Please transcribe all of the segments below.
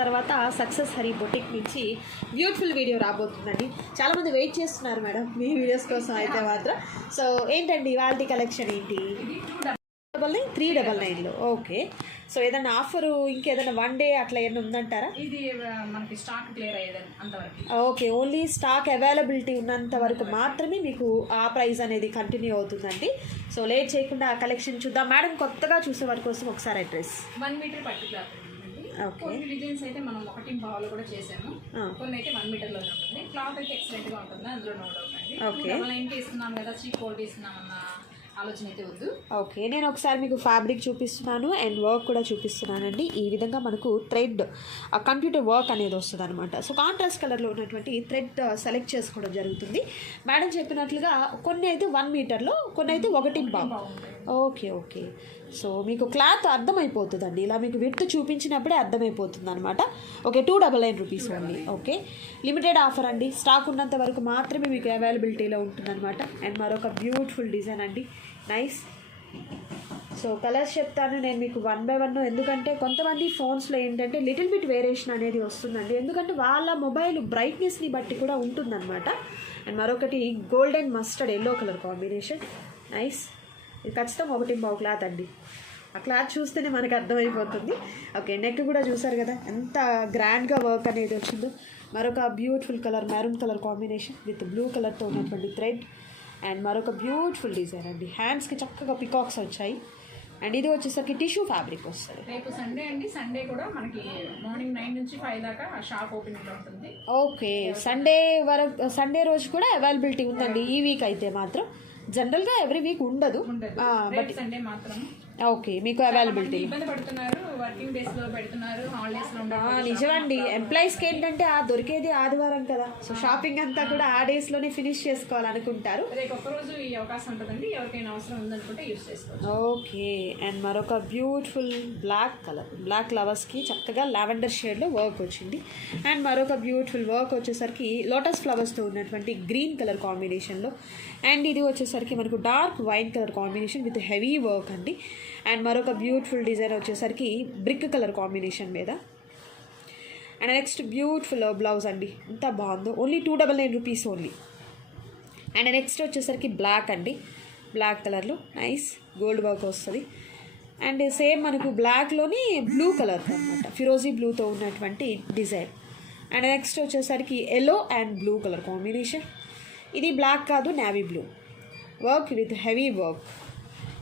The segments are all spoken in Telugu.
తర్వాత సక్సెస్ హరి బొటిక్ నుంచి బ్యూటిఫుల్ వీడియో రాబోతుందండి. చాలామంది వెయిట్ చేస్తున్నారు మేడం మీ వీడియోస్ కోసం అయితే మాత్రం. సో ఏంటండి ఇవాల్టి కలెక్షన్ ఏంటి? 399లో. ఓకే. సో ఏదైనా ఆఫరు ఇంకేదైనా వన్ డే అట్లా ఏమైనా ఉందంటారా? ఇది మనకి స్టాక్ క్లియర్ అయ్యేది అంతవరకు. ఓకే, ఓన్లీ స్టాక్ అవైలబిలిటీ ఉన్నంత వరకు మాత్రమే మీకు ఆ ప్రైస్ అనేది కంటిన్యూ అవుతుందండి. సో లేట్ చేయకుండా ఆ కలెక్షన్ చూద్దాం. మేడం కొత్తగా చూసే వారి కోసం ఒకసారి అడ్రస్. 1 metre particular. కొన్ని డిజైన్స్ అయితే మనం 1 పావులు కూడా చేసాము, కొన్ని అయితే 1 మీటర్లో ఉంటుంది. క్లాత్ అయితే ఎక్సలెంట్ గా ఉంటుంది, అందులో నో డౌట్ అండి. ఓకే, మనం ఏంటి ఇస్తున్నాం కదా, చీప్ క్వాలిటీ ఇస్తున్నామన్న ఆలోచన అయితే వద్దు. ఓకే, నేను ఒకసారి మీకు ఫ్యాబ్రిక్ చూపిస్తున్నాను అండ్ వర్క్ కూడా చూపిస్తున్నానండి. ఈ విధంగా మనకు థ్రెడ్ కంప్యూటర్ వర్క్ అనేది వస్తుంది అనమాట. సో కాంట్రాస్ట్ కలర్లో ఉన్నటువంటి థ్రెడ్ సెలెక్ట్ చేసుకోవడం జరుగుతుంది. మేడం చెప్పినట్లుగా కొన్ని అయితే 1 మీటర్లో, కొన్ని అయితే 1 పావు. Okay okay. సో మీకు క్లాత్ అర్థమైపోతుందండి, ఇలా మీకు విడ్త్ చూపించినప్పుడే అర్థమైపోతుంది అనమాట. Okay, 299 rupees only. Okay, limited offer అండి, స్టాక్ ఉన్నంత వరకు మాత్రమే మీకు అవైలబిలిటీలో ఉంటుందన్నమాట. అండ్ మరొక బ్యూటిఫుల్ డిజైన్ అండి, నైస్. సో కలర్స్ చెప్తాను నేను మీకు 1 by 1, ఎందుకంటే కొంతమంది ఫోన్స్లో ఏంటంటే లిటిల్ బిట్ వేరియేషన్ అనేది వస్తుందండి, ఎందుకంటే వాళ్ళ మొబైల్ బ్రైట్నెస్ని బట్టి కూడా ఉంటుందన్నమాట. అండ్ మరొకటి golden mustard yellow colour combination, nice. ఇది ఖచ్చితంగా 1 పావు క్లాత్ అండి, ఆ క్లాత్ చూస్తేనే మనకు అర్థమైపోతుంది. ఓకే, నెక్ కూడా చూసారు కదా ఎంత గ్రాండ్గా వర్క్ అనేది వచ్చిందో. మరొక beautiful colour maroon colour combination with blue కలర్తో ఉన్నటువంటి థ్రెడ్. అండ్ మరొక బ్యూటిఫుల్ డిజైన్ అండి, హ్యాండ్స్కి చక్కగా పికాక్స్ వచ్చాయి. అండ్ ఇది వచ్చేసరికి టిష్యూ ఫ్యాబ్రిక్ వస్తుంది. రేపు సండే అండి, సండే కూడా మనకి మార్నింగ్ 9 నుంచి 5 దాకా షాప్ ఓపెనింగ్ ఉంటుంది. ఓకే, సండే రోజు కూడా అవైలబిలిటీ ఉందండి ఈ వీక్ అయితే మాత్రం. జనరల్గా ఎవ్రీ వీక్ ఉండదు, బట్ సండే మాత్రం. ఓకే, మీకు అవైలబిలిటీ. ఇబ్బంది పడుతున్నారు, వర్కింగ్ డేస్ లో పెడుతున్నారు, హాలిడేస్ లో. నిజమండి, ఎంప్లాయీస్కి ఏంటంటే దొరికేది ఆదివారం కదా, సో షాపింగ్ అంతా కూడా ఆ డేస్లోనే ఫినిష్ చేసుకోవాలనుకుంటారు. రేపు ఒక్కరోజు ఈ అవకాశం ఉంటుందండి, ఎవరికైనా అవసరం ఉందనుకుంటే యూస్ చేసుకోవచ్చు. ఓకే, అండ్ మరొక బ్యూటిఫుల్ బ్లాక్ కలర్, బ్లాక్ ఫ్లవర్స్కి చక్కగా లావెండర్ షేడ్లో వర్క్ వచ్చింది. అండ్ మరొక బ్యూటిఫుల్ వర్క్ వచ్చేసరికి లోటస్ ఫ్లవర్స్తో ఉన్నటువంటి గ్రీన్ కలర్ కాంబినేషన్లో. అండ్ ఇది వచ్చేసరికి మనకు dark wine colour combination with heavy work అండి. అండ్ మరొక బ్యూటిఫుల్ డిజైన్ వచ్చేసరికి బ్రిక్ కలర్ కాంబినేషన్ మీద. అండ్ నెక్స్ట్ బ్యూటిఫుల్ బ్లౌజ్ అండి, ఎంత బాగుందో, only 299 rupees only. And next వచ్చేసరికి బ్లాక్ అండి, బ్లాక్ కలర్లో నైస్ గోల్డ్ వర్క్ వస్తుంది. అండ్ సేమ్ మనకు బ్లాక్లోని బ్లూ కలర్ అనమాట, ఫిరోజీ బ్లూతో ఉన్నటువంటి డిజైన్. అండ్ నెక్స్ట్ వచ్చేసరికి yellow and blue colour combination. ఇది బ్లాక్ కాదు, navy blue work with heavy work.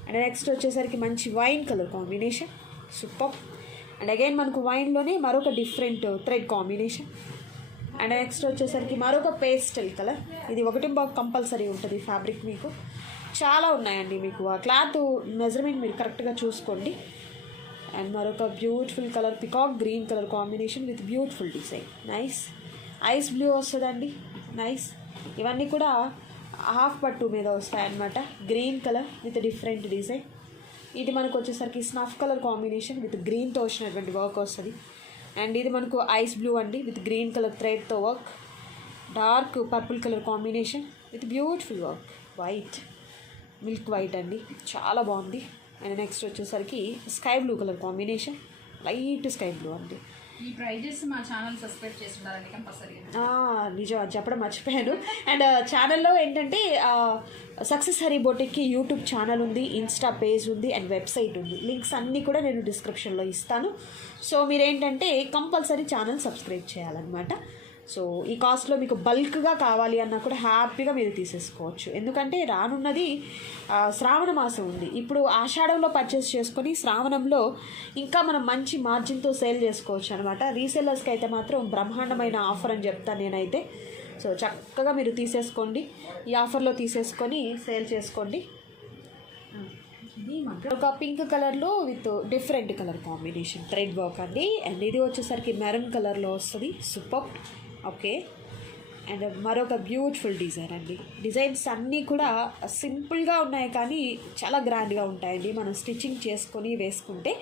And next వచ్చేసరికి మంచి wine colour combination, super. And again మనకు వైన్లోనే మరొక different thread combination. And next వచ్చేసరికి మరొక పేస్టల్ కలర్. ఇది 1 పావు కంపల్సరీ ఉంటుంది ఫ్యాబ్రిక్. మీకు చాలా ఉన్నాయండి, మీకు ఆ క్లాత్ మెజర్మెంట్ మీరు కరెక్ట్గా చూసుకోండి. అండ్ మరొక beautiful colour peacock green colour combination with beautiful design, nice. Ice blue వస్తుందండి, నైస్. ఇవన్నీ కూడా హాఫ్ పట్టు మీద వస్తాయన్నమాట, green colour with different design. ఇది మనకు వచ్చేసరికి స్నఫ్ కలర్ కాంబినేషన్ విత్ గ్రీన్తో వచ్చినటువంటి వర్క్ వస్తుంది. అండ్ ఇది మనకు ఐస్ బ్లూ అండి విత్ గ్రీన్ కలర్ థ్రెడ్తో work. Dark purple colour combination with beautiful work, white milk white అండి, చాలా బాగుంది. అండ్ నెక్స్ట్ వచ్చేసరికి sky blue colour combination, light sky blue అండి. ఈ ప్రైజెస్ మా ఛానల్ సబ్స్క్రైబ్ చేసుకుంటారండి కంపల్సరీ. నిజం, అది చెప్పడం మర్చిపోయాను. అండ్ ఛానల్లో ఏంటంటే సక్సెస్ హరి బొటిక్కి యూట్యూబ్ ఛానల్ ఉంది, ఇన్స్టా పేజ్ ఉంది అండ్ వెబ్సైట్ ఉంది. లింక్స్ అన్నీ కూడా నేను డిస్క్రిప్షన్లో ఇస్తాను. సో మీరేంటంటే కంపల్సరీ ఛానల్ సబ్స్క్రైబ్ చేయాలన్నమాట. సో ఈ కాస్ట్లో మీకు బల్క్గా కావాలి అన్నా కూడా హ్యాపీగా మీరు తీసేసుకోవచ్చు, ఎందుకంటే రానున్నది శ్రావణ మాసం ఉంది. ఇప్పుడు ఆషాఢంలో పర్చేస్ చేసుకొని శ్రావణంలో ఇంకా మనం మంచి మార్జిన్తో సేల్ చేసుకోవచ్చు అనమాట. రీసెల్లర్స్కి అయితే మాత్రం బ్రహ్మాండమైన ఆఫర్ అని చెప్తాను నేనైతే. సో చక్కగా మీరు తీసేసుకోండి, ఈ ఆఫర్లో తీసేసుకొని సేల్ చేసుకోండి. ఒక పింక్ కలర్లో with different colour combination thread work అండి. అండ్ ఇది వచ్చేసరికి మెరూన్ కలర్లో వస్తుంది, సూపర్. ఓకే, అండ్ మరొక బ్యూటిఫుల్ డిజైన్ అండి. డిజైన్స్ అన్నీ కూడా సింపుల్గా ఉన్నాయి కానీ చాలా గ్రాండ్గా ఉంటాయండి మనం స్టిచ్చింగ్ చేసుకొని వేసుకుంటే.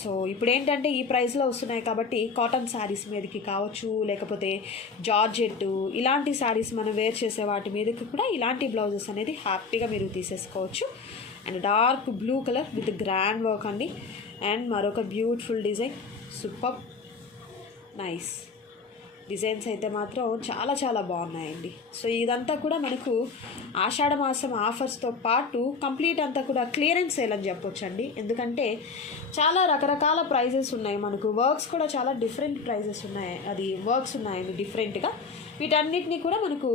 సో ఇప్పుడు ఏంటంటే ఈ ప్రైస్లో వస్తున్నాయి కాబట్టి కాటన్ శారీస్ మీదకి కావచ్చు, లేకపోతే జార్జెట్ ఇలాంటి శారీస్ మనం వేర్ చేసే వాటి మీదకి కూడా ఇలాంటి బ్లౌజెస్ అనేది హ్యాపీగా మీరు తీసేసుకోవచ్చు. And dark blue colour with grand work అండి. అండ్ మరొక beautiful design, super. Nice designs అయితే మాత్రం చాలా చాలా బాగున్నాయండి. సో ఇదంతా కూడా మనకు ఆషాఢ మాసం ఆఫర్స్తో పాటు కంప్లీట్ అంతా కూడా క్లియరెన్స్ సేల్ అని చెప్పొచ్చండి. ఎందుకంటే చాలా రకరకాల ప్రైజెస్ ఉన్నాయి, మనకు వర్క్స్ కూడా చాలా డిఫరెంట్ ప్రైజెస్ ఉన్నాయి, అది వర్క్స్ ఉన్నాయండి డిఫరెంట్గా. వీటన్నిటిని కూడా మనకు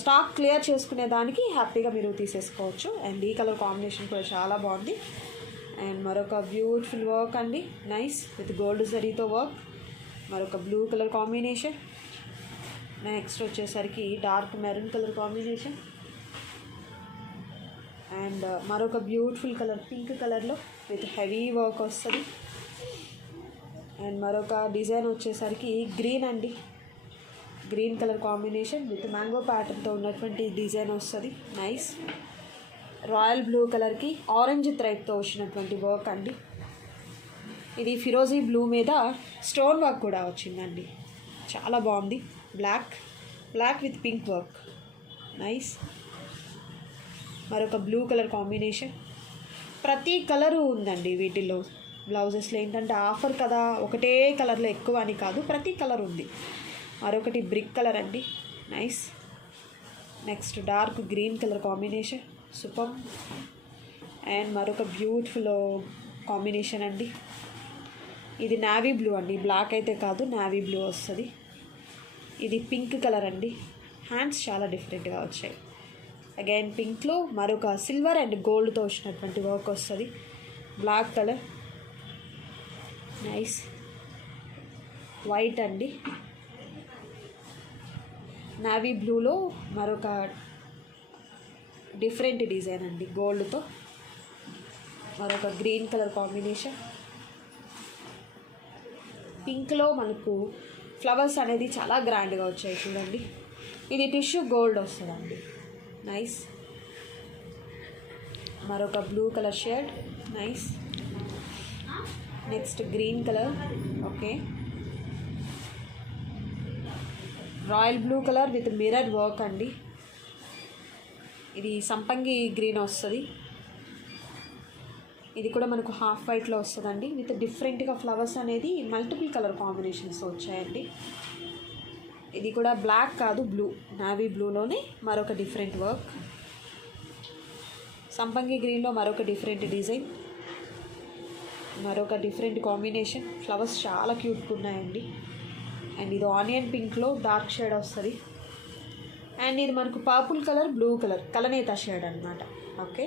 స్టాక్ క్లియర్ చేసుకునే దానికి హ్యాపీగా మీరు తీసేసుకోవచ్చు. అండ్ ఈ కలర్ కాంబినేషన్ కూడా చాలా బాగుంది. అండ్ మరొక బ్యూటిఫుల్ వర్క్ అండి, నైస్ విత్ గోల్డ్ జరీతో వర్క్. మరొక బ్లూ కలర్ కాంబినేషన్. నెక్స్ట్ వచ్చేసరికి dark maroon colour combination. And మరొక బ్యూటిఫుల్ కలర్ పింక్ కలర్లో విత్ హెవీ వర్క్ వస్తుంది. అండ్ మరొక డిజైన్ వచ్చేసరికి గ్రీన్ అండి, green colour combination with mango ప్యాటర్న్తో ఉన్నటువంటి డిజైన్ వస్తుంది, నైస్. రాయల్ బ్లూ కలర్కి ఆరెంజ్ థ్రెడ్తో వచ్చినటువంటి వర్క్ అండి. ఇది ఫిరోజీ బ్లూ మీద స్టోన్ వర్క్ కూడా వచ్చిందండి, చాలా బాగుంది. Black with pink work, nice. మరొక బ్లూ కలర్ కాంబినేషన్. ప్రతి కలరు ఉందండి వీటిల్లో. బ్లౌజెస్లో ఏంటంటే ఆఫర్ కదా, ఒకటే కలర్లో ఎక్కువ అని కాదు, ప్రతి కలర్ ఉంది. మరొకటి బ్రిక్ కలర్ అండి, nice. Next dark green colour combination, super. And మరొక బ్యూటిఫుల్ కాంబినేషన్ అండి, ఇది నావీ బ్లూ అండి, బ్లాక్ అయితే కాదు, నావీ బ్లూ వస్తుంది. ఇది పింక్ కలర్ అండి, హ్యాండ్స్ చాలా డిఫరెంట్గా వచ్చాయి. అగైన్ పింక్లో మరొక సిల్వర్ అండ్ గోల్డ్తో వచ్చినటువంటి వర్క్ వస్తుంది. Black colour, nice. వైట్ అండి, నావీ బ్లూలో మరొక డిఫరెంట్ డిజైన్ అండి గోల్డ్తో. మరొక గ్రీన్ కలర్ కాంబినేషన్. పింక్లో మనకు ఫ్లవర్స్ అనేది చాలా గ్రాండ్గా వచ్చాయి చూడండి. ఇది టిష్యూ గోల్డ్ వస్తుందండి, నైస్. మరొక blue colour shade, nice. Next green colour, okay. Royal blue colour with mirror work అండి, ఇది సంపంగి గ్రీన్ వస్తుంది. ఇది కూడా మనకు హాఫ్ వైట్లో వస్తుందండి, విత్ డిఫరెంట్గా ఫ్లవర్స్ అనేది మల్టిపుల్ కలర్ కాంబినేషన్స్ వచ్చాయండి. ఇది కూడా బ్లాక్ కాదు, బ్లూ, నావీ బ్లూలోనే మరొక డిఫరెంట్ వర్క్. సంపంగి గ్రీన్లో మరొక డిఫరెంట్ డిజైన్, మరొక డిఫరెంట్ కాంబినేషన్. ఫ్లవర్స్ చాలా క్యూట్గా ఉన్నాయండి. అండ్ ఇది ఆనియన్ పింక్లో డార్క్ షేడ్ వస్తుంది. అండ్ ఇది మనకు పర్పుల్ కలర్, బ్లూ కలర్, కలనేత షేడ్ అనమాట, ఓకే.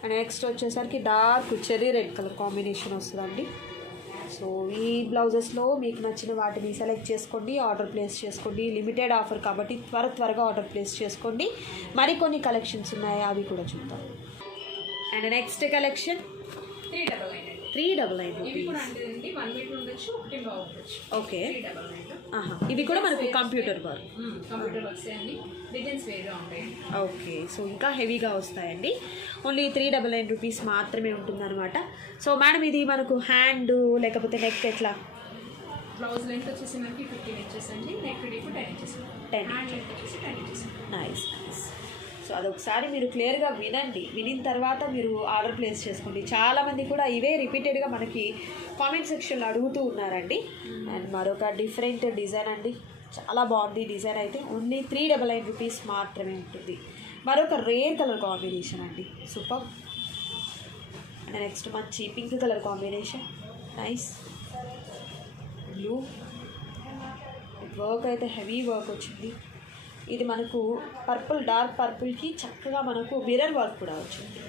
అండ్ నెక్స్ట్ వచ్చేసరికి dark cherry red colour combination వస్తుందండి. సో ఈ బ్లౌజెస్లో మీకు నచ్చిన వాటిని సెలెక్ట్ చేసుకోండి, ఆర్డర్ ప్లేస్ చేసుకోండి. లిమిటెడ్ ఆఫర్ కాబట్టి త్వరగా ఆర్డర్ ప్లేస్ చేసుకోండి. మరికొన్ని కలెక్షన్స్ ఉన్నాయి, అవి కూడా చూద్దాం. And next collection 399 rupees. Okay, ఇవి కూడా మనకు కంప్యూటర్ వర్క్. ఓకే, సో ఇంకా హెవీగా వస్తాయండి. ఓన్లీ 399 రూపీస్ మాత్రమే ఉంటుందన్నమాట. సో మేడం ఇది మనకు హ్యాండ్ లేకపోతే నెక్ ఎట్లా? బ్లౌజ్ లెంత్ వచ్చేసి మనకి 15 ఇంచెస్ అండి, neck deep 10 inches, hand length వచ్చేసి 10 ఇంచెస్. నైస్. సో అదొకసారి మీరు క్లియర్గా వినండి, వినిన తర్వాత మీరు ఆర్డర్ ప్లేస్ చేసుకోండి. చాలామంది కూడా ఇవే రిపీటెడ్గా మనకి కామెంట్ సెక్షన్లో అడుగుతూ ఉన్నారండి. అండ్ మరొక డిఫరెంట్ డిజైన్ అండి, చాలా బాగుంది డిజైన్ అయితే. ఓన్లీ 399 రూపీస్ మాత్రమే ఉంటుంది. మరొక రేర్ కలర్ కాంబినేషన్ అండి, సూపర్. అండ్ నెక్స్ట్ మంచి pink colour combination, nice. Blue work అయితే హెవీ వర్క్ వచ్చింది. ఇది మనకు పర్పుల్, డార్క్ పర్పుల్కి చక్కగా మనకు మిర్రర్ వర్క్ కూడా వచ్చింది.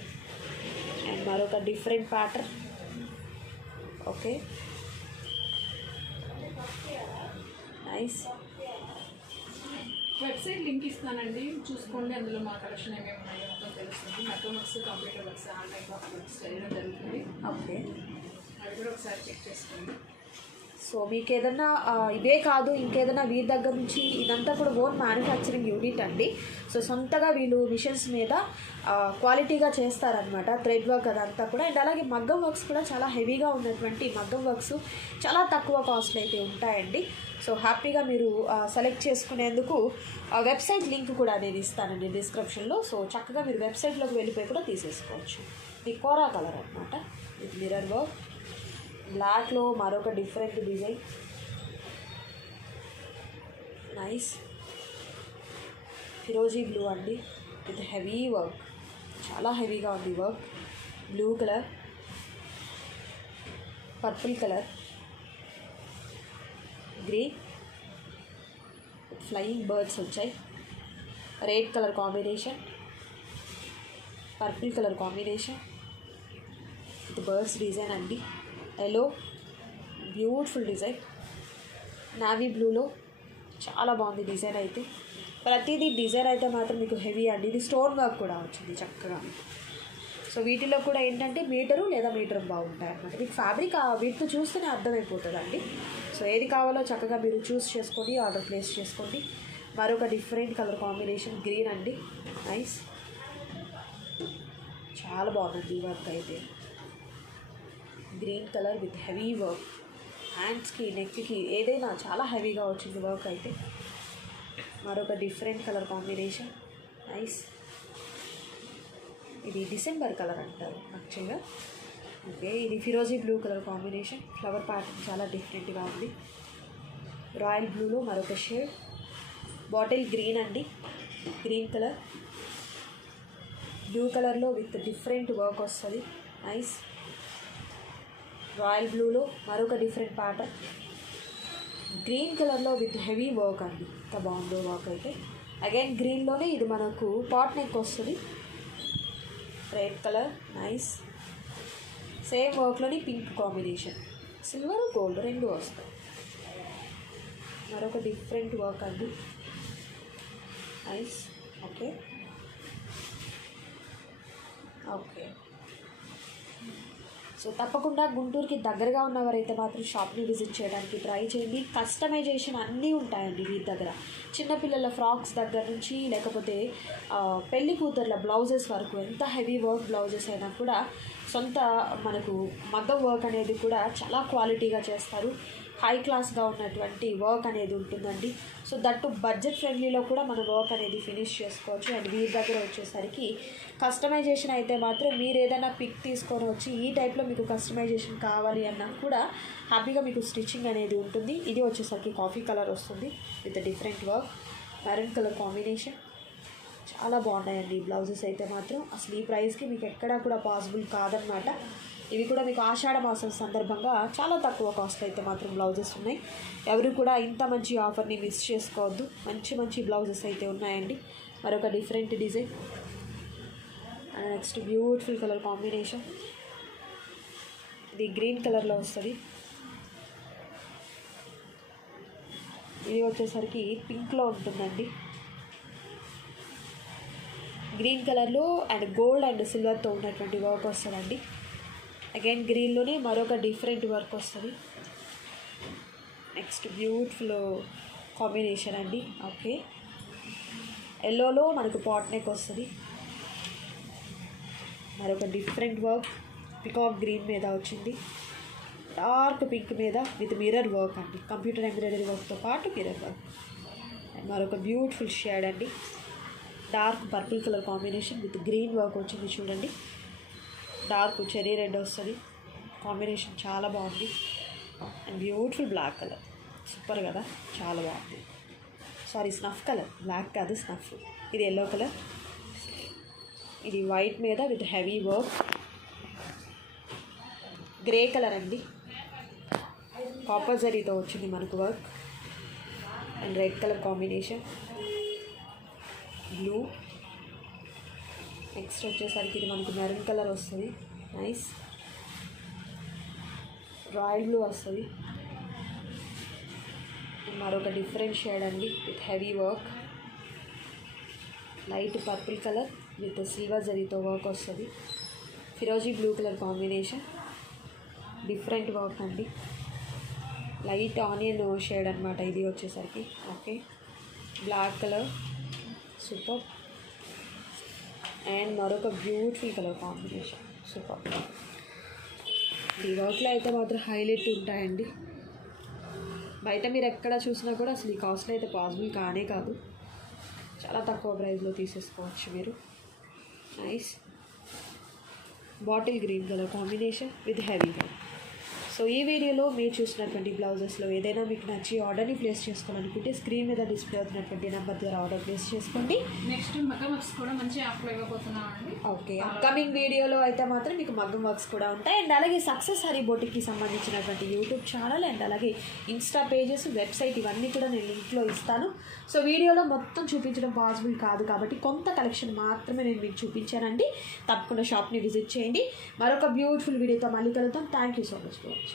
అండ్ మరొక different pattern, okay, nice. Website link ఇస్తానండి, చూసుకోండి. అందులో మా కలెక్షన్ ఏమేమి ఉన్నాయో మొత్తం తెలుస్తుంది. Mechanics, computer works, online works చేయడం జరుగుతుంది. ఓకే, అవి కూడా ఒకసారి చెక్ చేసుకోండి. సో మీకు ఏదన్నా ఇదే కాదు ఇంకేదైనా వీరి దగ్గర నుంచి, ఇదంతా కూడా ఓన్ మ్యానుఫ్యాక్చరింగ్ యూనిట్ అండి. సో సొంతగా వీళ్ళు మిషన్స్ మీద క్వాలిటీగా చేస్తారనమాట, థ్రెడ్ వర్క్ అదంతా కూడా. అండ్ అలాగే మగ్గం వర్క్స్ కూడా చాలా హెవీగా ఉన్నటువంటి మగ్గం వర్క్స్ చాలా తక్కువ కాస్ట్లో అయితే ఉంటాయండి. సో హ్యాపీగా మీరు సెలెక్ట్ చేసుకునేందుకు వెబ్సైట్ లింక్ కూడా నేను ఇస్తానండి డిస్క్రిప్షన్లో. సో చక్కగా మీరు వెబ్సైట్లోకి వెళ్ళిపోయి కూడా తీసేసుకోవచ్చు. ఇది కోరా కలర్ అనమాట, ఇది మిర్రర్ వర్క్. బ్లాక్లో మరొక డిఫరెంట్ డిజైన్, నైస్. ఫిరోజీ బ్లూ అండి విత్ హెవీ వర్క్, చాలా హెవీగా ఉంది work. Blue colour, purple colour, green flying birds వచ్చాయి. Red colour combination, purple colour combination with birds design అండి. ఎల్లో బ్యూటిఫుల్ డిజైన్, నావీ బ్లూలో చాలా బాగుంది డిజైన్ అయితే. ప్రతిదీ డిజైన్ అయితే మాత్రం మీకు హెవీ అండి. ఇది స్టోన్ వర్క్ కూడా వచ్చింది చక్కగా. సో వీటిలో కూడా ఏంటంటే మీటరు లేదా మీటర్ బాగుంటాయి అన్నమాట. మీకు ఫ్యాబ్రిక్ వీటితో చూస్తేనే అర్థమైపోతుందండి. సో ఏది కావాలో చక్కగా మీరు చూస్ చేసుకొని ఆర్డర్ ప్లేస్ చేసుకోండి. మరొక డిఫరెంట్ కలర్ కాంబినేషన్ గ్రీన్ అండి, నైస్. చాలా బాగుంది ఈ వర్క్ అయితే. Green colour with heavy work, హ్యాండ్స్కి నెక్కి ఏదైనా చాలా హెవీగా వచ్చింది వర్క్ అయితే. మరొక డిఫరెంట్ కలర్ కాంబినేషన్, నైస్. ఇది డిసెంబర్ కలర్ అంటారు యాక్చువల్గా. ఓకే, ఇది ఫిరోజీ blue colour combination. Flower pattern చాలా డిఫరెంట్గా ఉంది. రాయల్ బ్లూలో మరొక షేడ్, బాటిల్ గ్రీన్ అండి, గ్రీన్ కలర్. బ్లూ కలర్లో విత్ డిఫరెంట్ వర్క్ వస్తుంది, నైస్. రాయల్ బ్లూలో మరొక డిఫరెంట్ ప్యాటర్న్, గ్రీన్ కలర్లో విత్ హెవీ వర్క్ అండి. ఎంత బాగుందో వర్క్ అయితే. అగైన్ గ్రీన్లోనే ఇది మనకు పాట్ నెక్ వస్తుంది, రెడ్ కలర్, నైస్. సేమ్ వర్క్లోని పింక్ కాంబినేషన్, సిల్వర్ గోల్డ్ రెండు వస్తాయి. మరొక డిఫరెంట్ వర్క్ అండి, నైస్. Okay okay. సో తప్పకుండా గుంటూరుకి దగ్గరగా ఉన్నవారైతే మాత్రం షాప్ని విజిట్ చేయడానికి ట్రై చేయండి. కస్టమైజేషన్ అన్నీ ఉంటాయండి వీరి దగ్గర. చిన్నపిల్లల ఫ్రాక్స్ దగ్గర నుంచి లేకపోతే పెళ్లి కూతుర్ల బ్లౌజెస్ వరకు, ఎంత హెవీ వర్క్ బ్లౌజెస్ అయినా కూడా సొంత మనకు మగ్గం వర్క్ అనేది కూడా చాలా క్వాలిటీగా చేస్తారు. హై క్లాస్గా ఉన్నటువంటి వర్క్ అనేది ఉంటుందండి. సో దట్టు బడ్జెట్ ఫ్రెండ్లీలో కూడా మన వర్క్ అనేది ఫినిష్ చేసుకోవచ్చు. అండ్ వీరి దగ్గర వచ్చేసరికి కస్టమైజేషన్ అయితే మాత్రం మీరు ఏదైనా పిక్ తీసుకొని వచ్చి ఈ టైప్లో మీకు కస్టమైజేషన్ కావాలి అన్నా కూడా హ్యాపీగా మీకు స్టిచ్చింగ్ అనేది ఉంటుంది. ఇది వచ్చేసరికి కాఫీ కలర్ వస్తుంది with different work, maroon colour combination. చాలా బాగున్నాయండి ఈ బ్లౌజెస్ అయితే మాత్రం. అసలు ఈ ప్రైస్కి మీకు ఎక్కడా కూడా పాసిబుల్ కాదనమాట. ఇవి కూడా మీకు ఆషాఢ మాసం సందర్భంగా చాలా తక్కువ కాస్ట్ అయితే మాత్రం బ్లౌజెస్ ఉన్నాయి. ఎవరు కూడా ఇంత మంచి ఆఫర్ని మిస్ చేసుకోవద్దు. మంచి మంచి బ్లౌజెస్ అయితే ఉన్నాయండి. మరొక different design, next beautiful colour combination. ఇది గ్రీన్ కలర్లో వస్తుంది. ఇది వచ్చేసరికి పింక్లో ఉంటుందండి. గ్రీన్ కలర్లో అండ్ గోల్డ్ అండ్ సిల్వర్తో ఉన్నటువంటి వర్క్ వస్తుందండి. అగైన్ గ్రీన్లోనే మరొక డిఫరెంట్ వర్క్ వస్తుంది. నెక్స్ట్ బ్యూటిఫుల్ కాంబినేషన్ అండి. ఓకే, ఎల్లోలో మనకు పాట్ నెక్ వస్తుంది. మరొక డిఫరెంట్ వర్క్ పికాక్ గ్రీన్ మీద వచ్చింది. డార్క్ పింక్ మీద విత్ మిర్రర్ వర్క్ అండి. కంప్యూటర్ ఎంబ్రాయిడరీ వర్క్తో పాటు మిర్రర్ వర్క్. అండ్ మరొక బ్యూటిఫుల్ షేడ్ అండి. Dark purple colour combination with green work వచ్చింది చూడండి. డార్క్ చెరీ రెడ్ వస్తుంది. కాంబినేషన్ చాలా బాగుంది. And beautiful black colour, super కదా, చాలా బాగుంది. సారీ, స్నఫ్ కలర్, బ్లాక్ కాదు స్నఫ్. ఇది ఎల్లో కలర్. ఇది వైట్ మీద with heavy work. Grey colour అండి, కాపర్ జరీతో వచ్చింది మనకు work. And red colour combination, blue. Next వచ్చేసరికి ఇది మనకు మెరూన్ కలర్ వస్తుంది, నైస్. రాయల్ బ్లూ వస్తుంది. మరొక డిఫరెంట్ షేడ్ అండి with heavy work. Light purple colour with silver జరీతో వర్క్ వస్తుంది. ఫిరోజీ blue colour combination, different work అండి. లైట్ ఆనియన్ షేడ్ అనమాట ఇది వచ్చేసరికి. Okay, black colour, super. And మరొక బ్యూటిఫుల్ కలర్ కాంబినేషన్, సూపర్. ఈ వర్క్లో అయితే మాత్రం హైలైట్ ఉంటాయండి. బయట మీరు ఎక్కడ చూసినా కూడా అసలు ఈ కాస్ట్లో అయితే పాసిబుల్ కానే కాదు. చాలా తక్కువ ప్రైస్లో తీసేసుకోవచ్చు మీరు, nice. Bottle green colour combination with heavy work. So ఈ వీడియోలో మీరు చూసినటువంటి బ్లౌజెస్లో ఏదైనా మీకు నచ్చి ఆర్డర్ని ప్లేస్ చేసుకోవాలనుకుంటే స్క్రీన్ మీద డిస్ప్లే అవుతున్నటువంటి నెంబర్ ద్వారా ఆర్డర్ ప్లేస్ చేసుకోండి. నెక్స్ట్ మగ్గం వర్క్స్ కూడా మంచి ఆఫర్ ఇవ్వబోతున్నామండి. ఓకే, అప్కమింగ్ వీడియోలో అయితే మాత్రం మీకు మగ్గం వర్క్స్ కూడా ఉంటాయి. అండ్ అలాగే సక్సెస్ హరీ బొటిక్కి సంబంధించినటువంటి యూట్యూబ్ ఛానల్ అండ్ అలాగే ఇన్స్టా పేజెస్, వెబ్సైట్ ఇవన్నీ కూడా నేను లింక్లో ఇస్తాను. సో వీడియోలో మొత్తం చూపించడం పాసిబుల్ కాదు కాబట్టి కొంత కలెక్షన్ మాత్రమే నేను మీకు చూపించానండి. తప్పకుండా షాప్ని విజిట్ చేయండి. మరొక బ్యూటిఫుల్ వీడియోతో మళ్ళీ కలుద్దాం. Thank you so much for watching.